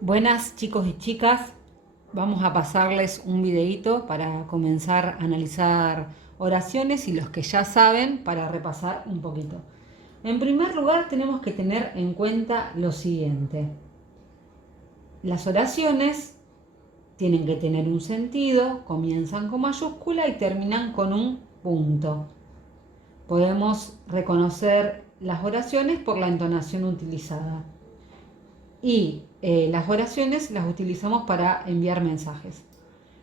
Buenas chicos y chicas, vamos a pasarles un videíto para comenzar a analizar oraciones y los que ya saben para repasar un poquito. En primer lugar tenemos que tener en cuenta lo siguiente. Las oraciones tienen que tener un sentido, comienzan con mayúscula y terminan con un punto. Podemos reconocer las oraciones por la entonación utilizada. Y las oraciones las utilizamos para enviar mensajes.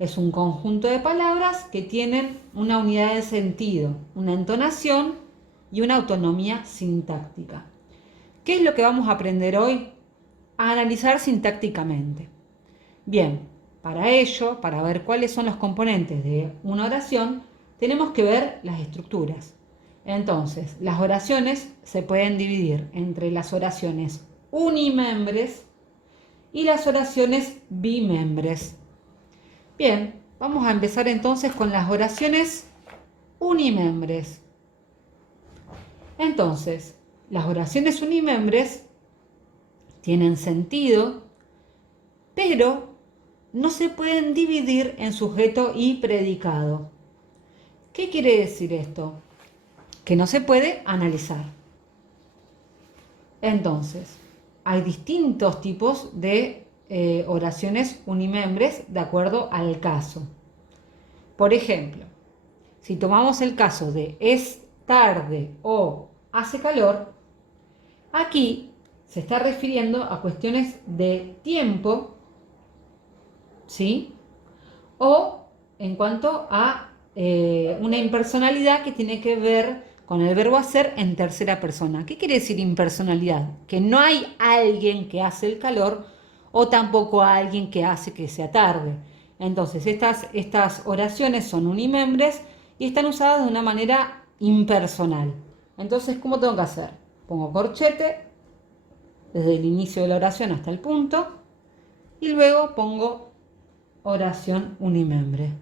Es un conjunto de palabras que tienen una unidad de sentido, una entonación y una autonomía sintáctica. ¿Qué es lo que vamos a aprender hoy? A analizar sintácticamente. Bien, para ello, para ver cuáles son los componentes de una oración, tenemos que ver las estructuras. Entonces, las oraciones se pueden dividir entre las oraciones unimembres y las oraciones bimembres. Bien, vamos a empezar entonces con las oraciones unimembres. Entonces, las oraciones unimembres tienen sentido, pero no se pueden dividir en sujeto y predicado. ¿Qué quiere decir esto? Que no se puede analizar. Entonces, hay distintos tipos de oraciones unimembres de acuerdo al caso. Por ejemplo, si tomamos el caso de es tarde o hace calor, aquí se está refiriendo a cuestiones de tiempo, ¿sí? O en cuanto a una impersonalidad que tiene que ver con el verbo hacer en tercera persona. ¿Qué quiere decir impersonalidad? Que no hay alguien que hace el calor o tampoco alguien que hace que sea tarde. Entonces, estas oraciones son unimembres y están usadas de una manera impersonal. Entonces, ¿cómo tengo que hacer? Pongo corchete desde el inicio de la oración hasta el punto y luego pongo oración unimembre.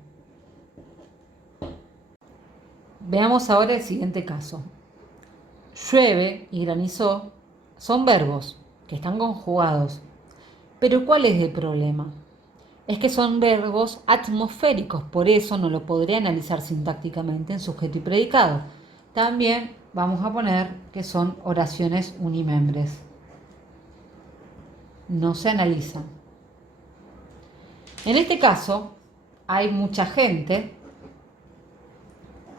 Veamos ahora el siguiente caso. Llueve y granizó son verbos que están conjugados. Pero ¿cuál es el problema? Es que son verbos atmosféricos, por eso no lo podré analizar sintácticamente en sujeto y predicado. También vamos a poner que son oraciones unimembres. No se analizan. En este caso, hay mucha gente.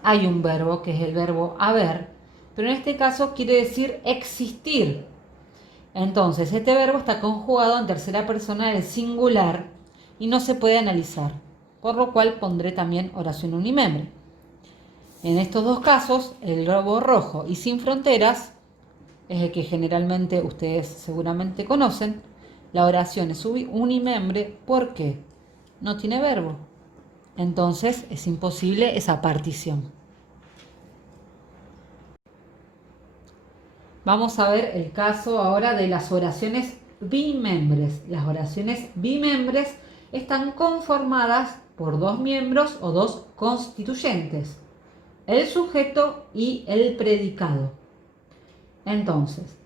Hay un verbo que es el verbo haber, pero en este caso quiere decir existir. Entonces, este verbo está conjugado en tercera persona del singular y no se puede analizar, por lo cual pondré también oración unimembre. En estos dos casos, el globo rojo y sin fronteras es el que generalmente ustedes seguramente conocen. La oración es unimembre porque no tiene verbo. Entonces es imposible esa partición. Vamos a ver el caso ahora de las oraciones bimembres. Las oraciones bimembres están conformadas por dos miembros o dos constituyentes, el sujeto y el predicado. Entonces,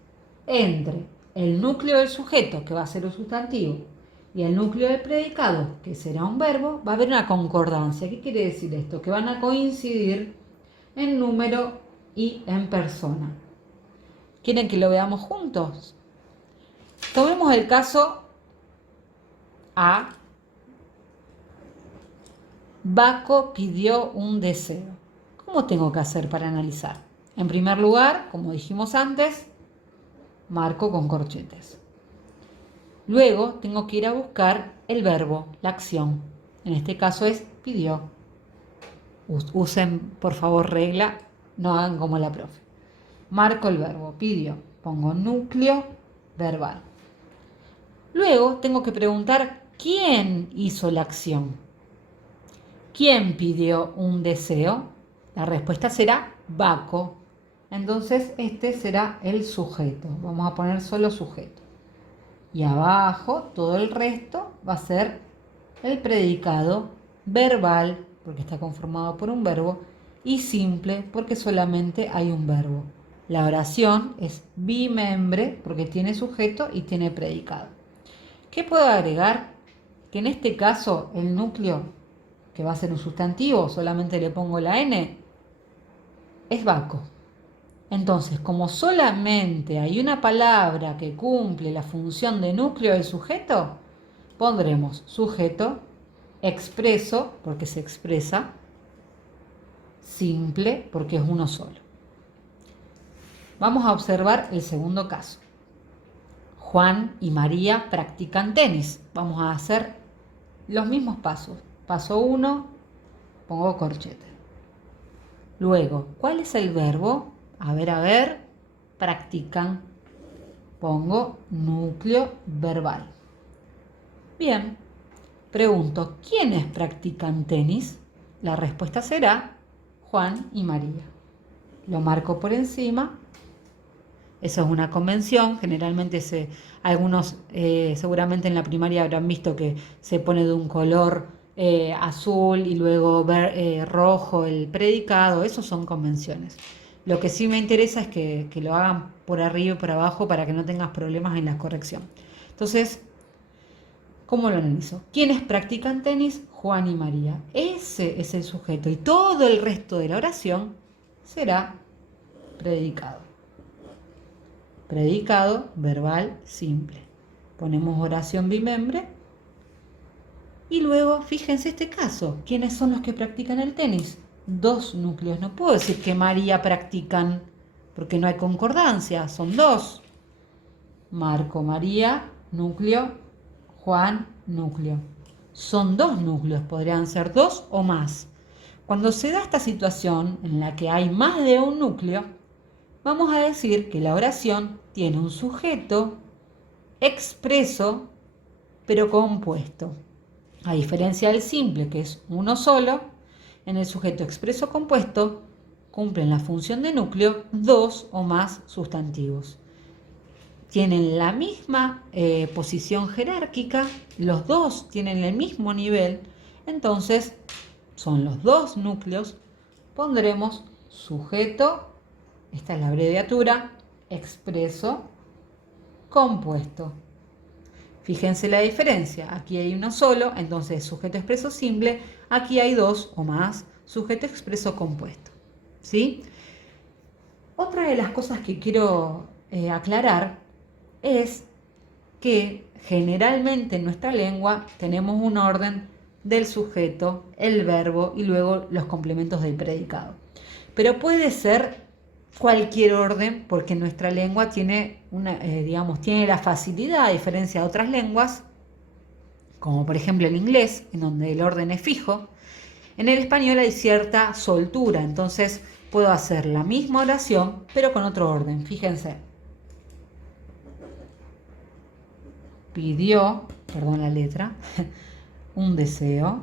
entre el núcleo del sujeto, que va a ser un sustantivo, y el núcleo del predicado, que será un verbo, va a haber una concordancia. ¿Qué quiere decir esto? Que van a coincidir en número y en persona. ¿Quieren que lo veamos juntos? Tomemos el caso A. Baco pidió un deseo. ¿Cómo tengo que hacer para analizar? En primer lugar, como dijimos antes, marco con corchetes. Luego tengo que ir a buscar el verbo, la acción. En este caso es pidió. Usen, por favor, regla, no hagan como la profe. Marco el verbo, pidió. Pongo núcleo verbal. Luego tengo que preguntar quién hizo la acción. ¿Quién pidió un deseo? La respuesta será Baco. Entonces este será el sujeto. Vamos a poner solo sujeto. Y abajo todo el resto va a ser el predicado verbal, porque está conformado por un verbo, y simple, porque solamente hay un verbo. La oración es bimembre, porque tiene sujeto y tiene predicado. ¿Qué puedo agregar? Que en este caso el núcleo, que va a ser un sustantivo, solamente le pongo la N, es Baco. Entonces, como solamente hay una palabra que cumple la función de núcleo del sujeto, pondremos sujeto, expreso, porque se expresa, simple, porque es uno solo. Vamos a observar el segundo caso. Juan y María practican tenis. Vamos a hacer los mismos pasos. Paso 1, pongo corchete. Luego, ¿cuál es el verbo? A ver, practican. Pongo núcleo verbal. Bien, pregunto, ¿quiénes practican tenis? La respuesta será Juan y María. Lo marco por encima. Eso es una convención. Generalmente algunos seguramente en la primaria habrán visto que se pone de un color azul y luego rojo el predicado. Esos son convenciones. Lo que sí me interesa es que lo hagan por arriba y por abajo para que no tengas problemas en la corrección. Entonces, ¿cómo lo analizo? ¿Quiénes practican tenis? Juan y María. Ese es el sujeto y todo el resto de la oración será predicado. Predicado verbal simple. Ponemos oración bimembre y luego fíjense este caso. ¿Quiénes son los que practican el tenis? Dos núcleos. No puedo decir que María practican porque no hay concordancia. Son dos. Marco María, núcleo. Juan, núcleo. Son dos núcleos. Podrían ser dos o más. Cuando se da esta situación en la que hay más de un núcleo, vamos a decir que la oración tiene un sujeto expreso pero compuesto. A diferencia del simple, que es uno solo, en el sujeto expreso compuesto cumplen la función de núcleo dos o más sustantivos. Tienen la misma posición jerárquica, los dos tienen el mismo nivel, entonces son los dos núcleos, pondremos sujeto, esta es la abreviatura, expreso, compuesto. Fíjense la diferencia, aquí hay uno solo, entonces sujeto expreso simple, aquí hay dos o más, sujeto expreso compuesto. ¿Sí? Otra de las cosas que quiero aclarar es que generalmente en nuestra lengua tenemos un orden del sujeto, el verbo y luego los complementos del predicado. Pero puede ser cualquier orden porque nuestra lengua tiene tiene la facilidad, a diferencia de otras lenguas, como por ejemplo el inglés, en donde el orden es fijo. En el español hay cierta soltura, entonces puedo hacer la misma oración, pero con otro orden. Fíjense. Pidió, perdón la letra, un deseo.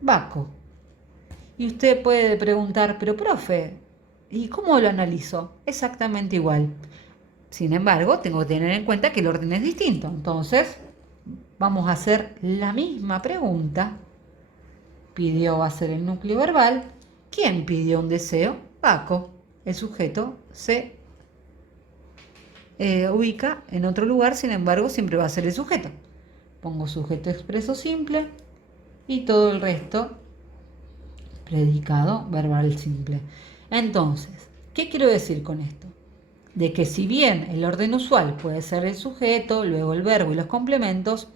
Baco. Y usted puede preguntar, pero profe, ¿y cómo lo analizo? Exactamente igual. Sin embargo, tengo que tener en cuenta que el orden es distinto. Entonces, vamos a hacer la misma pregunta. Pidió va a ser el núcleo verbal. ¿Quién pidió un deseo? Baco. El sujeto se ubica en otro lugar, sin embargo, siempre va a ser el sujeto. Pongo sujeto expreso simple y todo el resto predicado verbal simple. Entonces, ¿qué quiero decir con esto? De que si bien el orden usual puede ser el sujeto, luego el verbo y los complementos,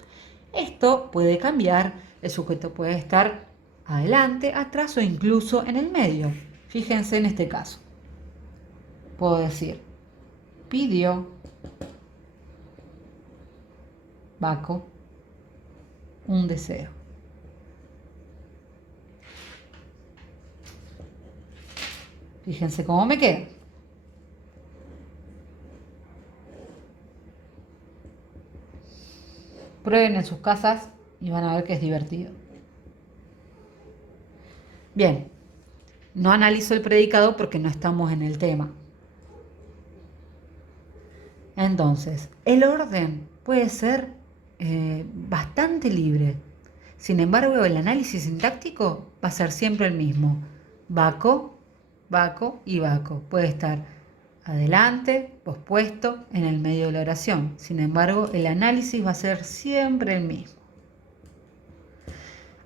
esto puede cambiar. El sujeto puede estar adelante, atrás o incluso en el medio. Fíjense en este caso. Puedo decir, pidió Baco un deseo. Fíjense cómo me queda. Prueben en sus casas y van a ver que es divertido. Bien, no analizo el predicado porque no estamos en el tema. Entonces, el orden puede ser bastante libre. Sin embargo, el análisis sintáctico va a ser siempre el mismo. Baco, Baco y Baco. Puede estar adelante, pospuesto, en el medio de la oración. Sin embargo, el análisis va a ser siempre el mismo.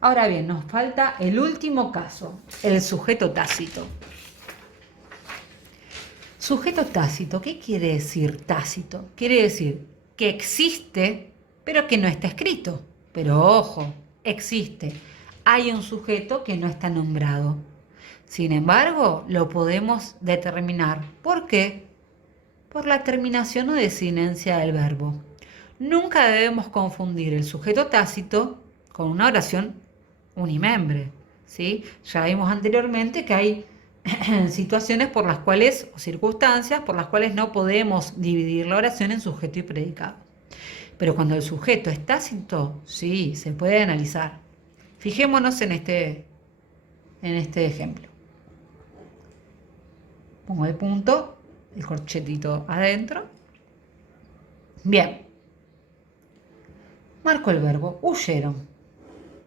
Ahora bien, nos falta el último caso, el sujeto tácito. Sujeto tácito, ¿qué quiere decir tácito? Quiere decir que existe, pero que no está escrito. Pero ojo, existe. Hay un sujeto que no está nombrado. Sin embargo, lo podemos determinar. ¿Por qué? Por la terminación o desinencia del verbo. Nunca debemos confundir el sujeto tácito con una oración unimembre, ¿sí? Ya vimos anteriormente que hay situaciones por las cuales, o circunstancias por las cuales no podemos dividir la oración en sujeto y predicado. Pero cuando el sujeto es tácito, sí, se puede analizar. Fijémonos en este ejemplo. Pongo el punto, el corchetito adentro. Bien. Marco el verbo, huyeron.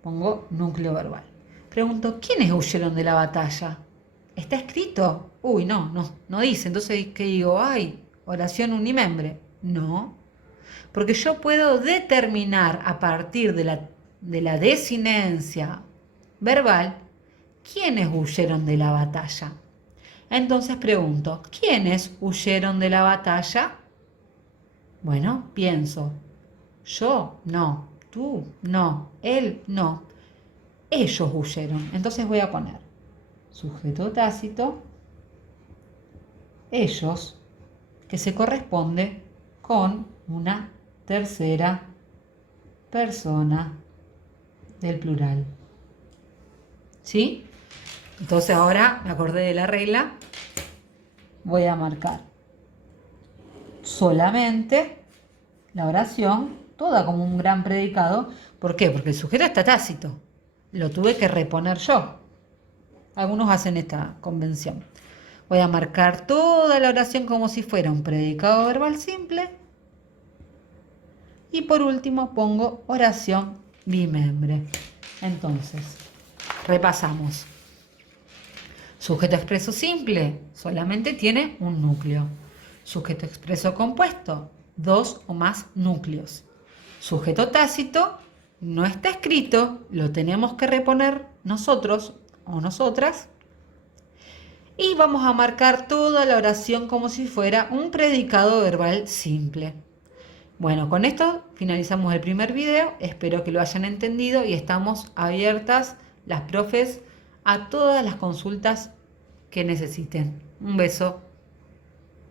Pongo núcleo verbal. Pregunto, ¿quiénes huyeron de la batalla? ¿Está escrito? Uy, no dice. Entonces, ¿qué digo? Ay, oración unimembre. No, porque yo puedo determinar a partir de la desinencia verbal quiénes huyeron de la batalla. Entonces pregunto, ¿quiénes huyeron de la batalla? Bueno, pienso, yo no, tú no, él no, ellos huyeron. Entonces voy a poner sujeto tácito, ellos, que se corresponde con una tercera persona del plural. ¿Sí? Entonces ahora me acordé de la regla. Voy a marcar solamente la oración, toda como un gran predicado. ¿Por qué? Porque el sujeto está tácito. Lo tuve que reponer yo. Algunos hacen esta convención. Voy a marcar toda la oración como si fuera un predicado verbal simple. Y por último pongo oración bimembre. Entonces, repasamos. Sujeto expreso simple solamente tiene un núcleo. Sujeto expreso compuesto, 2 o más núcleos. Sujeto tácito no está escrito, lo tenemos que reponer nosotros o nosotras. Y vamos a marcar toda la oración como si fuera un predicado verbal simple. Bueno, con esto finalizamos el primer video. Espero que lo hayan entendido y estamos abiertas las profes a todas las consultas que necesiten. Un beso.